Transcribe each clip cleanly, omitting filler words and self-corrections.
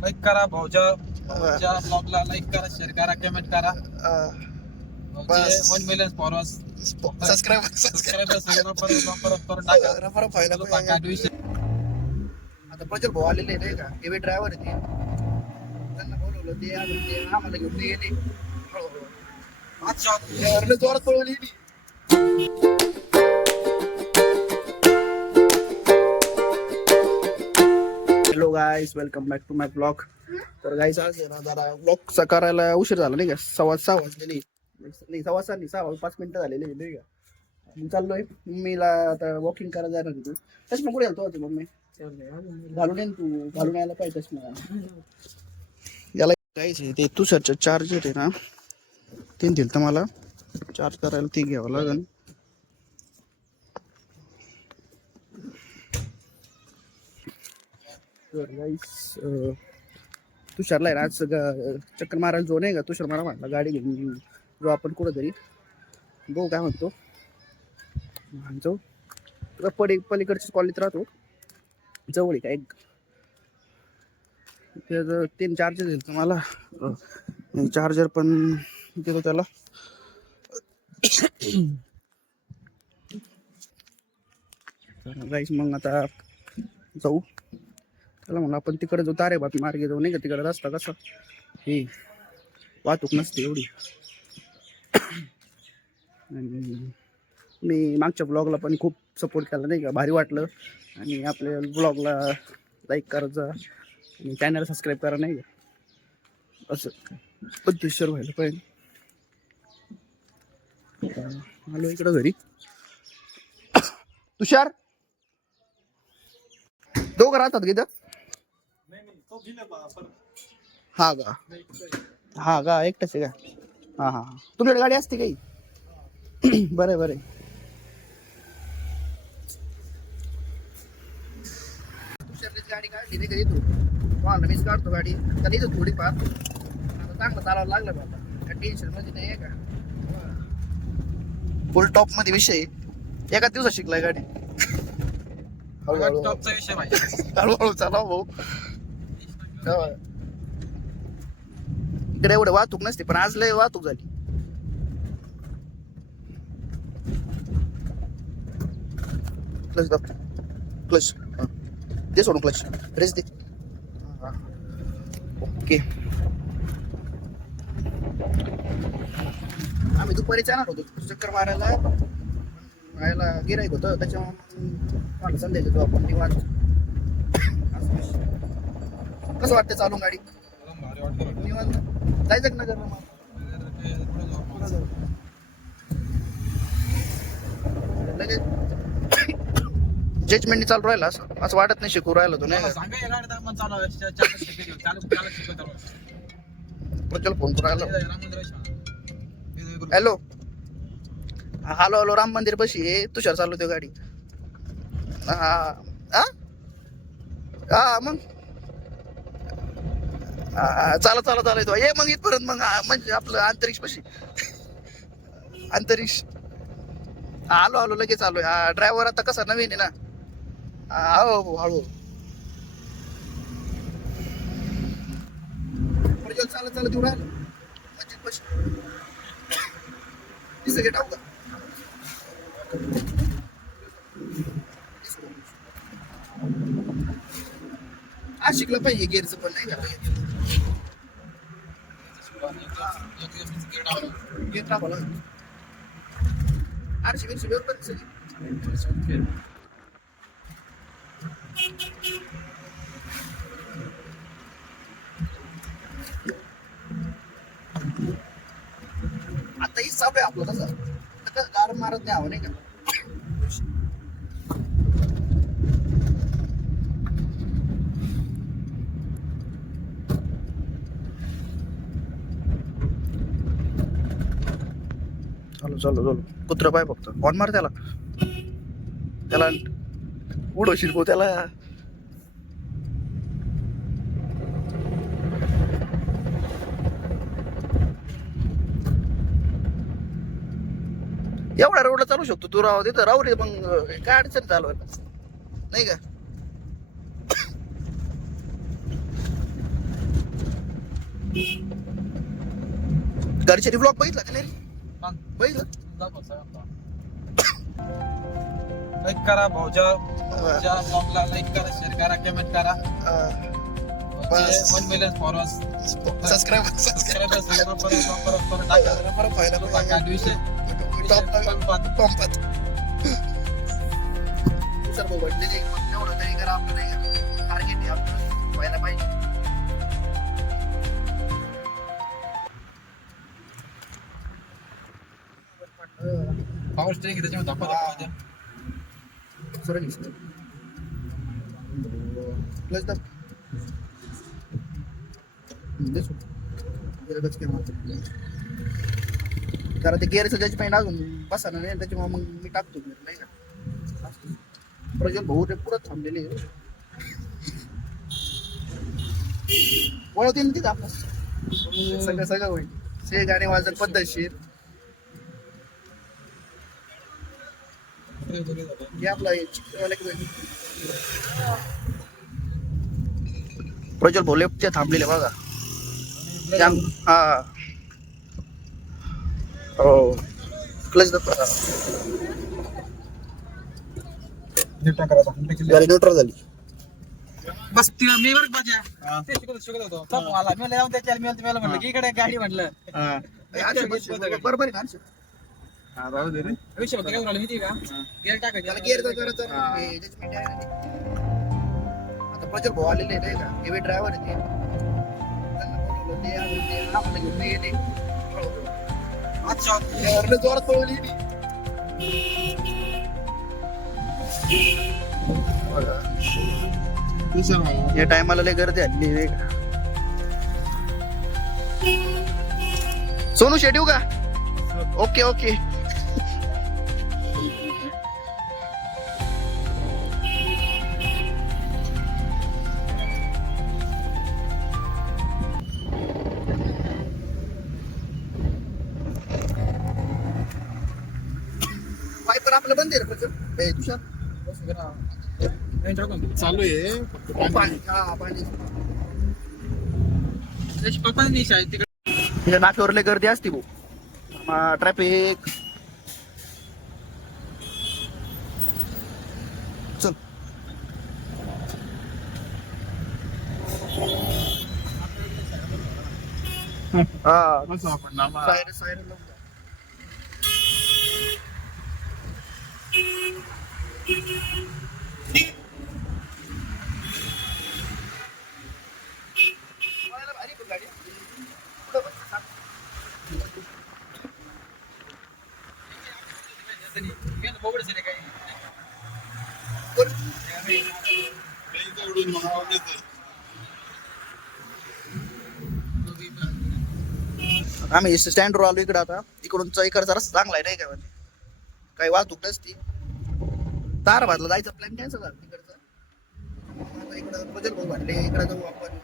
Like करा भाऊच्या ब्लॉगला, like करा, शेअर करा, कमेंट करा. बस. 1 मिलियन फॉलोअर्स, सबस्क्राईब करून टाका. आता प्रज्वल भाऊ आलेले नाही का, हेवी ड्रायव्हर आहे ते. त्यांना बोलवलं, ते आले, ते आम्हाला घेऊन ते गेले. जोरात पळवली. Hello guys, welcome back to my blog. तर गाईज आज जरा ब्लॉग करायला उशीर झाला नाही का, 6:15 वाजलेली. नाही 6:05 मिनिटं झालेली नाही का. चाललोय मम्मीला आता वॉकिंग करायला जाणार होतो. चष्मा कुठे घालतो होती मम्मी? घालून येईन, तू घालून यायला पाहिजे चष्मा. याला काहीच ते तुषारचं चार्जर आहे ना, ते दिलं तर मला चार्ज करायला ते घ्यावं लागेल. तुषारला आहे ना आज चक्कर मारायला जो नाही का, तुषार मला म्हटला गाडी घेऊन जो आपण कुठं तरी भाऊ काय म्हणतो जाऊ. तुला पलीकडच्या कॉलेज राहतो जवळ आहे का एक, त्याचं 3 चार्जर दिलं तर मला, चार्जर पण देतो त्याला. गाईस मग आता जाऊ. त्याला म्हणून आपण तिकडे जो तारेबात मार्गे जाऊ नाही का, तिकडे रस्ता कसा हे वाहतूक नसते एवढी. आणि मी मागच्या ब्लॉगला पण खूप सपोर्ट केला नाही का, भारी वाटलं. आणि आपल्या ब्लॉगला लाईक करायचा आणि चॅनल सबस्क्राईब करा नाही का, असं पद्धतशीर व्हायला पाहिजे. आलो इकडं घरी. तुषार दोघं राहतात का इथं? हा का, हा का, एकटाच आहे का? हा हा, तुमच्याकडे गाडी असते काही? बरं बरं. तुषारची गाडी काढली नाही कधी, तू मीच काढतो गाडी तर इथं थोडीफार. आता चांगलं चालावं लागलं बा, आता टेन्शन मध्ये नाही आहे का. फुल टॉप मध्ये विषय एका दिवसात शिकलाय गाडी. टॉपचा विषय माहिती, हळूहळू चालव भाऊ. इकडे एवढं वाहतूक नसते, पण आज लय वाहतूक झाली. क्लच दाब, क्लच दे सोडून, क्लच रेस दे. ओके, आम्ही दुपारी जाणार होतो चक्कर मारायला, गिराईक होतं त्याच्यामुळे संध्याचे तो आपण निवांत. कसं वाटतं चालून गाडी? भारी वाटतं. निवांत जायचं नगर मग लगेच जजमेंटनी चालू राहिला असं वाटत नाही, शिकू राहिला तो नाही का. प्रज्वल फोन करू राहिला. हॅलो, हॅलो हॅलो, राम मंदिर बशी आहे, तुषार चालवतो गाडी. हा हा हा, मग चालत येतो ये मग इथपर्यंत. मग म्हणजे आपलं अंतरिक्ष पशी, अंतरिक्ष. आलो लगेच आलोय. ड्रायव्हर आता कसा नवीन आहे ना. हो हळू चालत येऊ राहिलं म्हणजे पशी दिसं घे टाकू का. आज शिकलं पाहिजे गेअरचं पण नाही का. गेअर टाकावं लागेल. आरशी बिरशी व्यवस्थित पण सगळी. आता ही चालू आहे आपलं तसं गार मारत नाही हवं नाही का. चालू कुत्रा पाय फक्त ऑन मार त्याला उडवशील पो त्याला. एवढ्या रोडला चालू शकतो तू, राव तिथं राहू रे. मग काय अडचण चालवायला नाही का. घरचे ब्लॉग बघितला का नाही रे? मग बघितलं दाखव सगळ्यांना. लाईक करा भाऊच्या ब्लॉगला लाईक करा, शेअर करा, कमेंट करा. बस. 1 मिलियन फॉलोअर्स सबस्क्राईब विषय पंपात सर्व वाटलेले एवढं तरी करा आपलं नाही टार्गेट आहे आपलं व्हायला पाहिजे. पॉवर स्टेरिंग त्याच्यामध्ये दाखवा. सरळ प्लस द जरा ते गेअरचं जजमेंट अजून बसायला नाही त्याच्यामुळे मग मी टाकतो नाही का. प्रज्वल भाऊ ते पुढं थांबलेले वळवते ना तिथं आपलं सगळं सगळं होईल. से गाणे वाजत पद्धतशीर हे आपला प्रज्वल भाऊ लेफ्टचे थांबलेले बघा. हा हो क्लच गाडी न्यूट्रल झाली. बस मी बरं बजा ते शिकत होतो. मला मी लावून त्याच्याला मी म्हणलं की इकडे गाडी म्हणलं बरोबर आहे ना. विषय होता काय झालं माहिती का? गेअर टाकायचं गेअर आता प्रज्वल भाऊ आलेले नाही का हेवी ड्रायव्हर आहे ते. अच्छा जोरात पळवली या टायमाला लय गर्दी आली. सोनू शेड्यू का? Okay okay. वायपर आपलं बंद आहे रे तुषार. चालू आहे पाणी हा पाणी पप्पा नाही शाळेत तिकडे तिच्या नाक्यावर लय गर्दी असते भाऊ. ट्रॅफिक चल हा सायरन सायरन आम्ही स्टँडवर आलो इकडं. आता इकडूनचा इकडचा रस्ता चांगला आहे नाही का. म्हणजे काही वाहतूक नसती. तारबादला जायचं प्लॅन कॅन्सल झाला तिकडचा. आता इकडं प्रज्वल भाऊ वाटले इकडे जाऊ आपण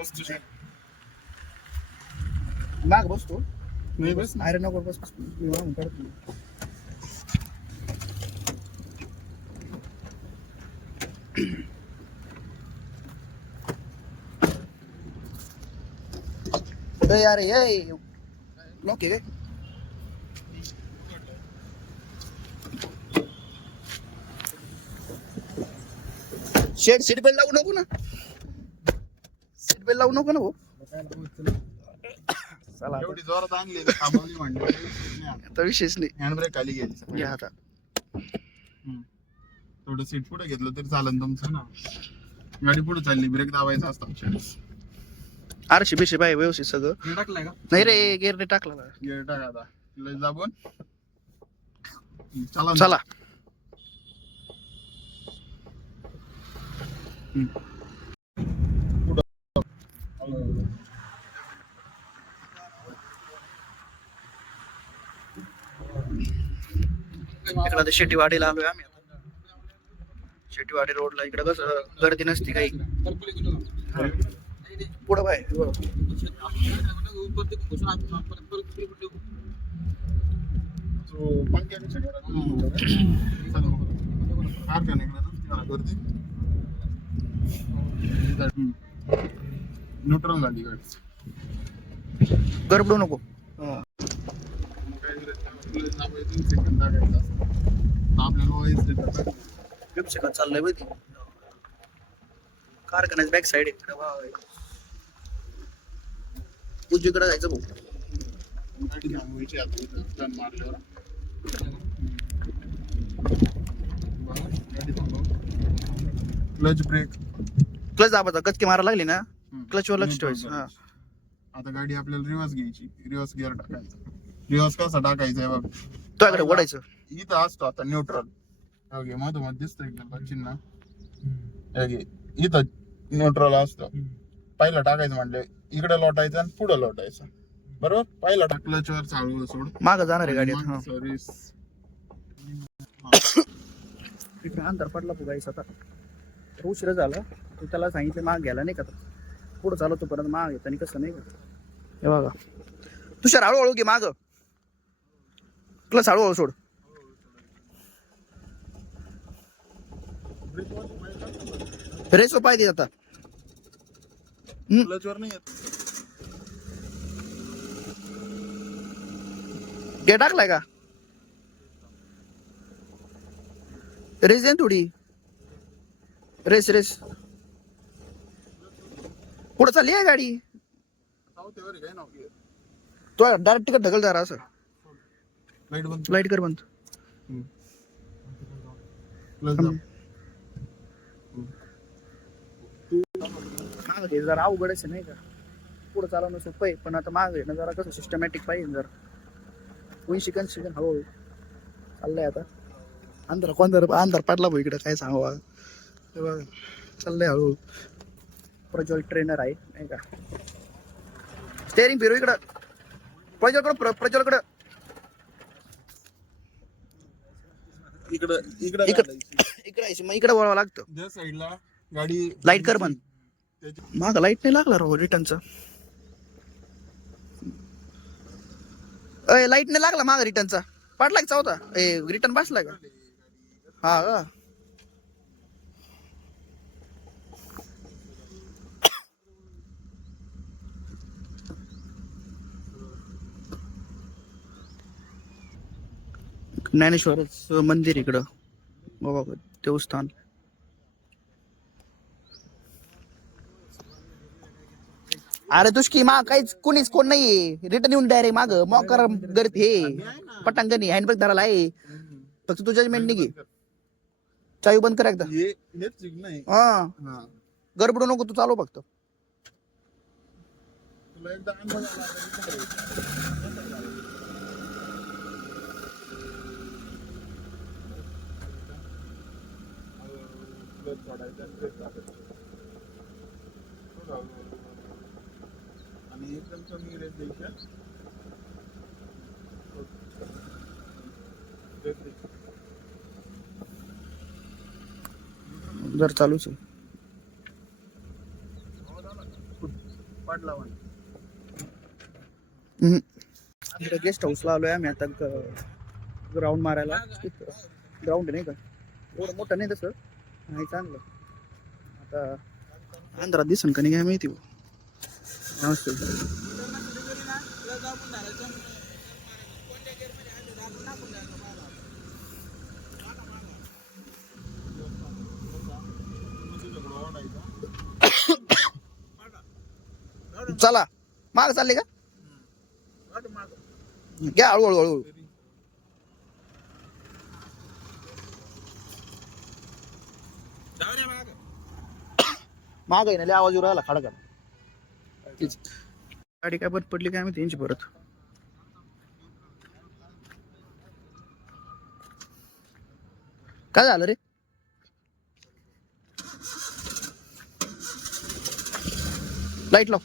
आपल्या माग बसतो नाही बस आयरन नगर बस यार ये लॉक आहे शेड सीट बेल्ट लावू नको ना. सीट बेल्ट लावू नको ना भाऊ. चला एवढी जोरात आणली थांबवली म्हणली आता विशेष नाही. हँडब्रेक खाली गेली. घ्या आता थोडं सीट पुढे घेतलं तरी चालेल तुमचं ना. गाडी पुढे चालली ब्रेक दाबायचा असतो. आरशी बिशी पाहिजे व्यवस्थित सगळं. टाकलाय का? नाही रे गेअर नाही टाकला. गेअर टाका आता लय दाबून चला चला इकडं शेतीवाडीला आलोय आम्ही. शेतीवाडी रोडला इकडं कसं गर्दी नसती काही. पुढं बाय गर्दी न्यूट्रल झाली गाडी. गडबडू नको. काय करायचं, आपल्याला 3 सेकंद टाकायचं असतं. आपल्याला व्हायचं वेबसाईट चाललंय बघ ती. कारखान्यात बॅक साईड आहे. उजवीकडे जायचं भाऊ. गाडी थांबवायची आता टर्न मारल्यावर. गाडी थांबव. Clutch brake. क्लच दाबायचा. गचकी मारायला लागली ना क्लच वर लक्ष ठेवायचं. हा आता गाडी आपल्याला रिव्हर्स घ्यायची. रिव्हर्स गिअर टाकायचा. रिव्हर्स कसा टाकायचा आहे बघ. तुझ्याकडे ओढायचं. इथं असतो आता न्यूट्रल. ओके मधोमध दिसतंय का चिन्ह. ओके इथं न्यूट्रल असतं. पहिला टाकायचं म्हणले इकडे लोटायचं आणि पुढे लोटायचं. बरोबर. पहिला क्लचवर चालू सोड. मागं जाणार आहे गाडी आता. सर्व्हिस. इकडे अंतर पडला गाईस आता. तर उशीर झाला. तू त्याला सांगितलं माग घ्यायला नाही का. पुढे चालवतो परत माग घेत आणि कसं नाही का. हे बघा तुषार हळूहळू घे माग. क्लच हळूहळू सोड. रेसो पाहिजे आता. क्लचवर नाही येत. गे टाकलाय का. रेस आहे थोडी. रेस रेस पुढे चालली आहे गाडी. तो डायरेक्ट तिकट ढकल जरा असं. लाईट बंद. लाईट कर बंद. माग घे जरा अवघडच नाही का. पुढे चालवणं सोपं आहे पण आता माग घेणं जरा कसं सिस्टमॅटिक पाहिजे. जरा कोणी शिकन हळूहळू चाललंय आता. अंधार पाडला भाऊ इकडे काय सांगावं. चाललंय हळूहळू. प्रज्वल ट्रेनर आहे नाही का. स्टेअरिंग फिरू इकडं. प्रज्वलकडं इकडे इकडे मग इकडे वळावं लागतं. ज्या साईडला गाडी लाईट कर बंद. माग लाईट नाही लागला राव रिटर्नचा. लाईट नाही लागला माग रिटर्नचा. पाडला का चौथा. रिटर्न बसला का. हा का. ज्ञानेश्वरच मंदिर इकडं बाबा देवस्थान. अरे दुष्की माग काहीच कोण नाहीये. रिटर्न येऊन डायरेक्ट माग मोकर गरीब हे पटांगणी हँडब्रेक धरायला आहे. फक्त तू जजमेंट नाही घे. चावी बंद कर एकदा. हा गडबडू नको तू चालू फक्त. आणि एकदम कमी रेट द्यायच्या. जर चालूच आहे. गेस्ट हाऊसला आलोय आम्ही आता. ग्राउंड मारायला. ग्राउंड नाही का एवढं मोठं नाही तसं. नाही चांगलं. आता अंधारात दिसन का नाही काय माहिती. चला माग चालले का. घ्या हळूहळू. माग आहे ना लय आवाज येऊ राहिला खडका. गाडी काय बंद पडली काय माहिती यांची परत. काय झालं रे. लाईट लाव.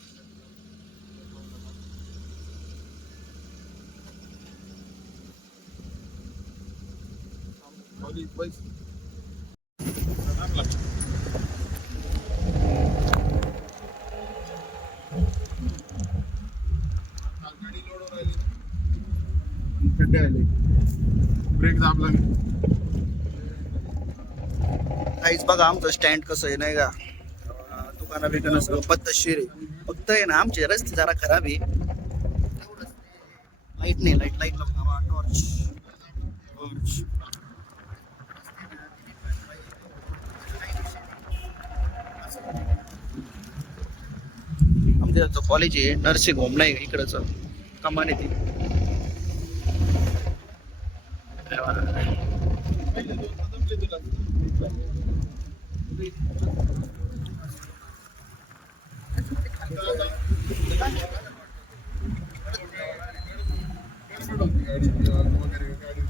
ब्रेक दाबला. काहीच बघा आमचं स्टँड कसं आहे नाही का. दुकानं बिकानं सगळं पद्धतशीर आहे. फक्त आहे ना आमचे रस्ते जरा खराब आहे. लाईट नाही, लाईट टॉर्च. आमच्या इथं कॉलेज आहे नर्सिंग होम नाही इकडच कमान येते. गाडी वगैरे गाडी